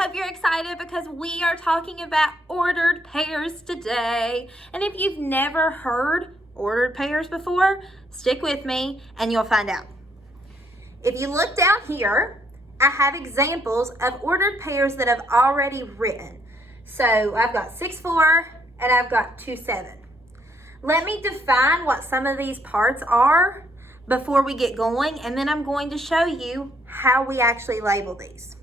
hope you're excited because we are talking about ordered pairs today. And if you've never heard ordered pairs before, stick with me and you'll find out. If you look down here, I have examples of ordered pairs that I've already written. So I've got 6, 4, and I've got 2, 7. Let me define what some of these parts are before we get going, and then I'm going to show you how we actually label these.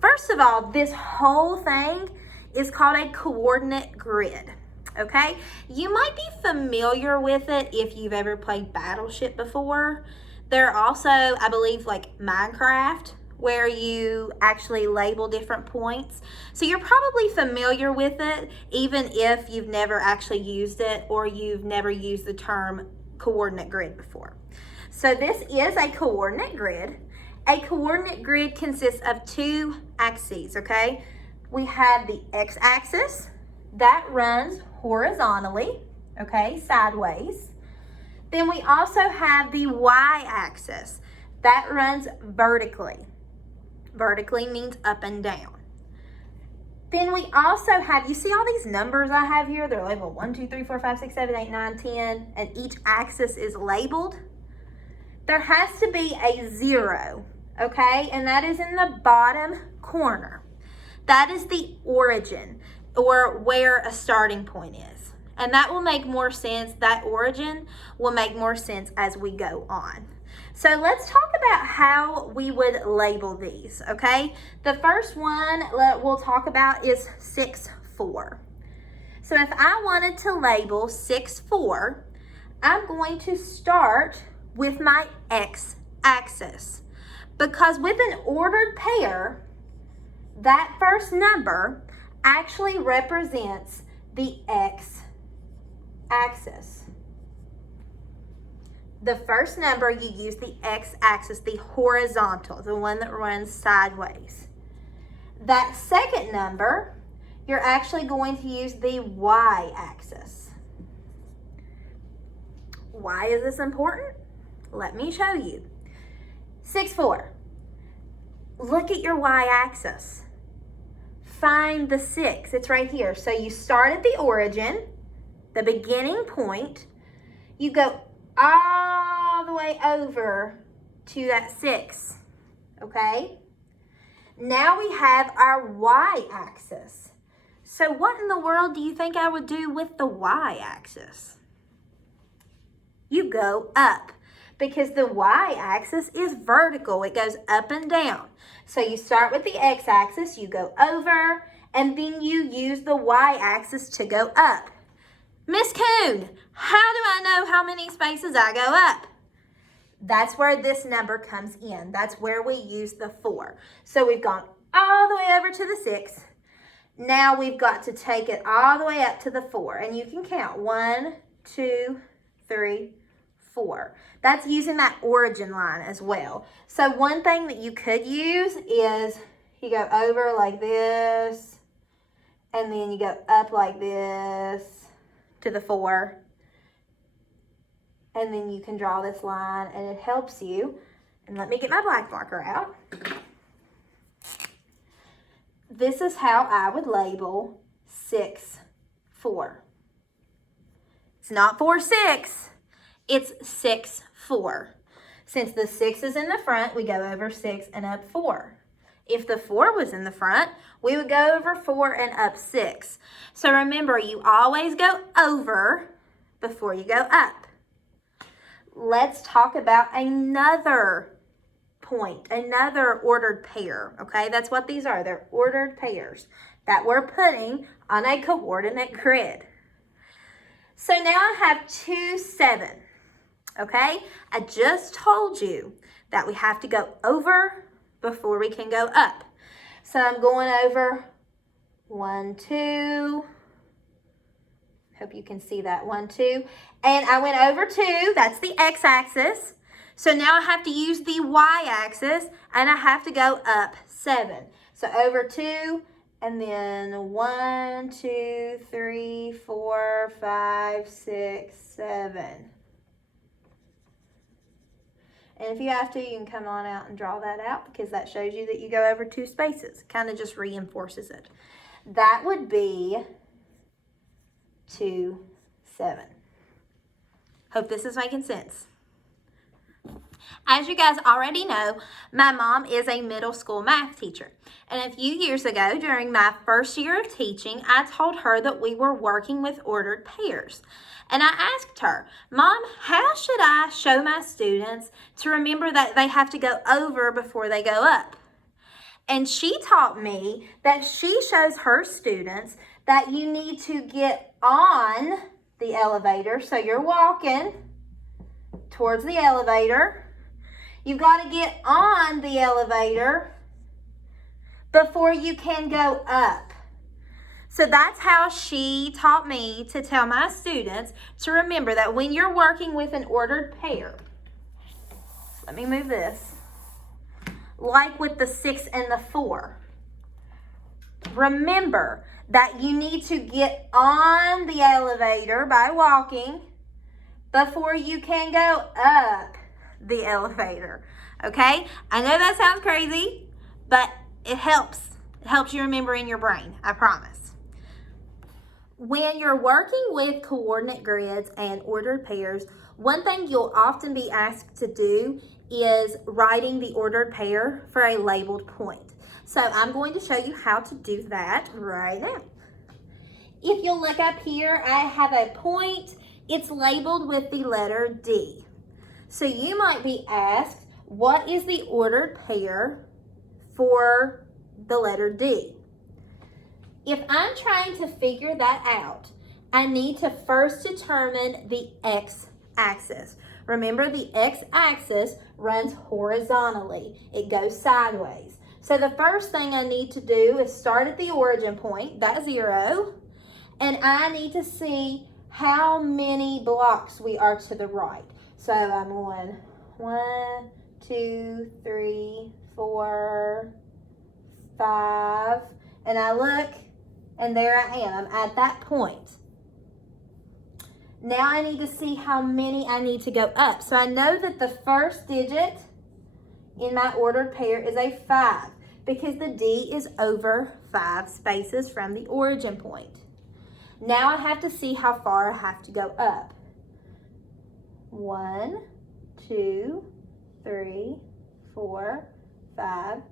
First of all, this whole thing is called a coordinate grid, okay? You might be familiar with it if you've ever played Battleship before. There are also, I believe, like Minecraft, where you actually label different points. So you're probably familiar with it, even if you've never actually used it or you've never used the term coordinate grid before. So this is a coordinate grid. A coordinate grid consists of 2 axes, okay? We have the x-axis that runs horizontally, okay, sideways. Then we also have the y-axis that runs vertically. Vertically means up and down. Then we also have, you see all these numbers I have here? They're labeled 1, 2, 3, 4, 5, 6, 7, 8, 9, 10, and each axis is labeled. There has to be a 0, okay? And that is in the bottom corner. That is the origin, or where a starting point is. And that will make more sense, that origin will make more sense as we go on. So let's talk about how we would label these, okay? The first one we'll talk about is 6, 4. So if I wanted to label 6, 4, I'm going to start with my x-axis, because with an ordered pair, that first number actually represents the x-axis. The first number, you use the x-axis, the horizontal, the one that runs sideways. That second number, you're actually going to use the y-axis. Why is this important? Let me show you. 6, 4. Look at your y-axis. Find the 6. It's right here. So you start at the origin, the beginning point. You go all the way over to that 6. Okay? Now we have our y-axis. So what in the world do you think I would do with the y-axis? You go up, because the y-axis is vertical. It goes up and down. So you start with the x-axis, you go over, and then you use the y-axis to go up. Miss Coon, how do I know how many spaces I go up? That's where this number comes in. That's where we use the 4. So we've gone all the way over to the 6. Now we've got to take it all the way up to the 4. And you can count 1, 2, 3, 4. That's using that origin line as well. So one thing that you could use is you go over like this, and then you go up like this to the 4. And then you can draw this line, and it helps you. And let me get my black marker out. This is how I would label 6, 4. It's not 4, 6. It's 6, 4. Since the 6 is in the front, we go over 6 and up 4. If the 4 was in the front, we would go over 4 and up 6. So remember, you always go over before you go up. Let's talk about another point, another ordered pair, okay? That's what these are. They're ordered pairs that we're putting on a coordinate grid. So now I have 2, 7. Okay, I just told you that we have to go over before we can go up. So I'm going over 1, 2. Hope you can see that 1, 2. And I went over 2. That's the x-axis. So now I have to use the y-axis, and I have to go up 7. So over 2, and then 1, 2, 3, 4, 5, 6, 7. And if you have to, you can come on out and draw that out because that shows you that you go over 2 spaces. Kind of just reinforces it. That would be 2, 7. Hope this is making sense. As you guys already know, my mom is a middle school math teacher. And a few years ago, during my first year of teaching, I told her that we were working with ordered pairs. And I asked her, Mom, how should I show my students to remember that they have to go over before they go up? And she taught me that she shows her students that you need to get on the elevator. So you're walking towards the elevator. You've got to get on the elevator before you can go up. So that's how she taught me to tell my students to remember that when you're working with an ordered pair, let me move this, like with the 6 and the 4, remember that you need to get on the elevator by walking before you can go up the elevator. Okay? I know that sounds crazy, but it helps. It helps you remember in your brain, I promise. When you're working with coordinate grids and ordered pairs, one thing you'll often be asked to do is writing the ordered pair for a labeled point. So I'm going to show you how to do that right now. If you'll look up here, I have a point. It's labeled with the letter D. So you might be asked, what is the ordered pair for the letter D? If I'm trying to figure that out, I need to first determine the x-axis. Remember, the x-axis runs horizontally. It goes sideways. So the first thing I need to do is start at the origin point, that 0, and I need to see how many blocks we are to the right. So I'm going 1, 2, 3, 4, 5, and I look, and there I am. I'm at that point. Now I need to see how many I need to go up. So I know that the first digit in my ordered pair is a 5 because the D is over 5 spaces from the origin point. Now I have to see how far I have to go up. 1, 2, 3, 4, 5,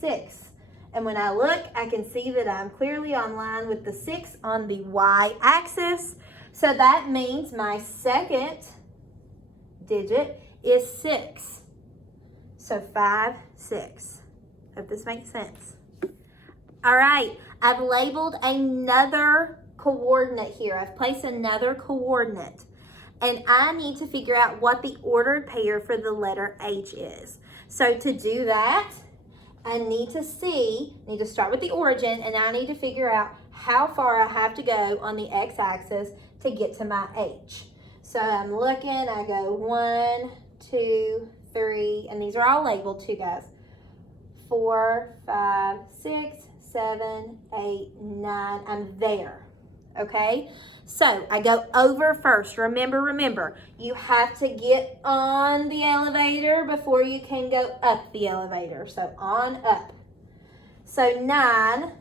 6. And when I look, I can see that I'm clearly on line with the 6 on the y-axis. So that means my second digit is 6. So 5, 6. Hope this makes sense. All right, I've labeled another coordinate here. I've placed another coordinate. And I need to figure out what the ordered pair for the letter H is. So to do that, I need to start with the origin, and I need to figure out how far I have to go on the x-axis to get to my H. So I'm looking, I go 1, 2, 3, and these are all labeled too, guys. 4, 5, 6, 7, 8, 9, I'm there, okay? So I go over first. Remember, you have to get on the elevator before you can go up the elevator. So on, up. So 9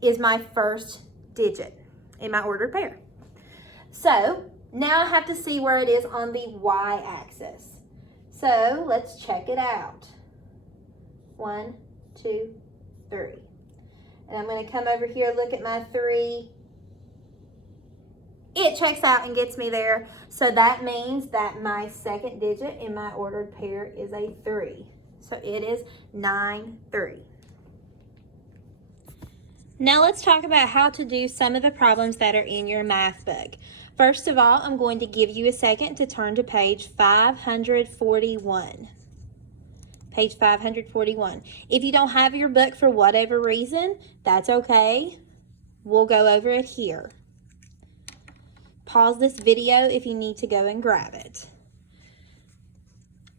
is my first digit in my ordered pair. So now I have to see where it is on the y-axis. So let's check it out. 1, 2, 3. And I'm going to come over here, look at my 3. It checks out and gets me there. So that means that my second digit in my ordered pair is a 3. So it is 9, 3. Now let's talk about how to do some of the problems that are in your math book. First of all, I'm going to give you a second to turn to page 541. Page 541. If you don't have your book for whatever reason, that's okay. We'll go over it here. Pause this video if you need to go and grab it.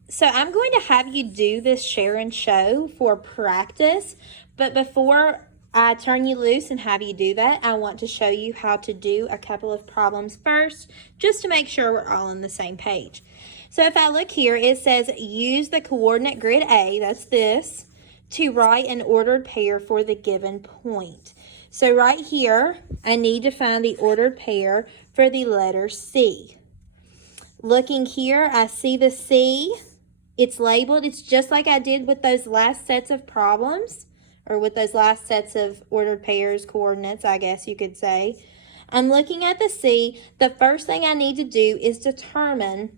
So I'm going to have you do this share and show for practice, but before I turn you loose and have you do that, I want to show you how to do a couple of problems first, just to make sure we're all on the same page. So if I look here, it says use the coordinate grid A, that's this, to write an ordered pair for the given point. So right here, I need to find the ordered pair for the letter C. Looking here, I see the C. It's labeled. It's just like I did with those last sets of problems, or with those last sets of ordered pairs, coordinates, I guess you could say. I'm looking at the C. The first thing I need to do is determine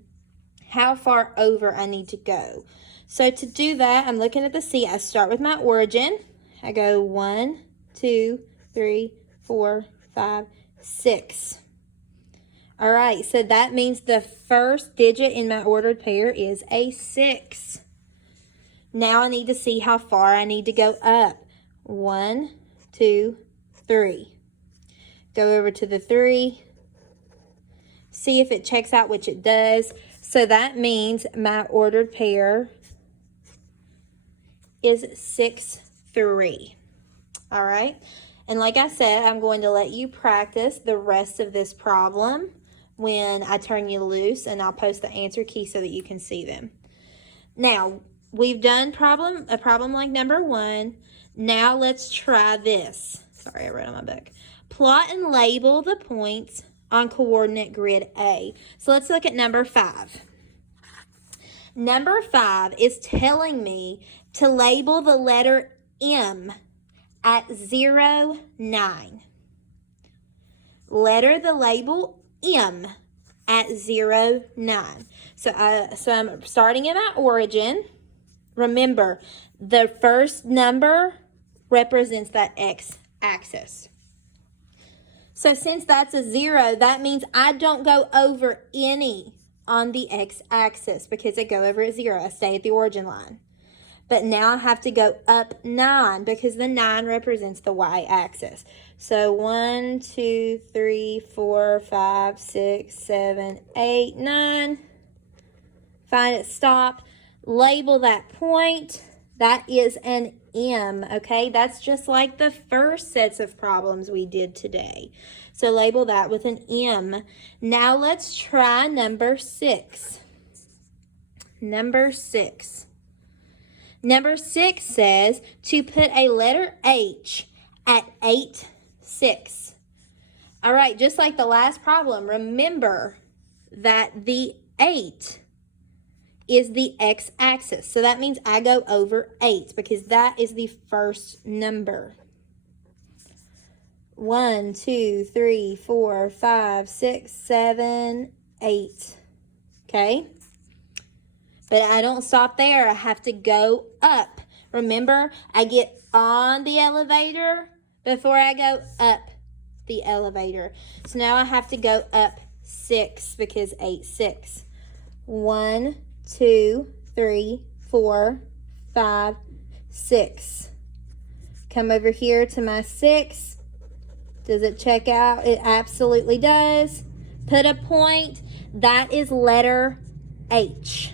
how far over I need to go. So to do that, I'm looking at the C. I start with my origin. I go 1, 2, 3, 4, 5, 6. All right, so that means the first digit in my ordered pair is a 6. Now I need to see how far I need to go up. 1, 2, 3. Go over to the 3. See if it checks out, which it does. So that means my ordered pair is 6, 3. All right. And like I said, I'm going to let you practice the rest of this problem when I turn you loose, and I'll post the answer key so that you can see them. Now, we've done a problem like number 1. Now let's try this. Sorry, I wrote on my book. Plot and label the points on coordinate grid A. So let's look at number 5. Number 5 is telling me to label the letter M at 0, 9. Letter the label M at 0, 9. So I'm starting at my origin. Remember, the first number represents that x-axis. So since that's a 0, that means I don't go over any on the x-axis because I go over at 0. I stay at the origin line. But now I have to go up 9 because the 9 represents the y-axis. So 1, 2, 3, 4, 5, 6, 7, 8, 9. Find it, stop. Label that point. That is an M, okay? That's just like the first sets of problems we did today. So label that with an M. Now let's try number 6. Number 6. Number 6 says to put a letter H at 8, 6. All right, just like the last problem, remember that the 8 is the x-axis. So that means I go over 8 because that is the first number. 1, 2, 3, 4, 5, 6, 7, 8. Okay? But I don't stop there. I have to go up. Remember, I get on the elevator before I go up the elevator. So now I have to go up 6 because 8, 6. 1, 2, 3, 4, 5, 6. Come over here to my 6. Does it check out? It absolutely does. Put a point. That is letter H.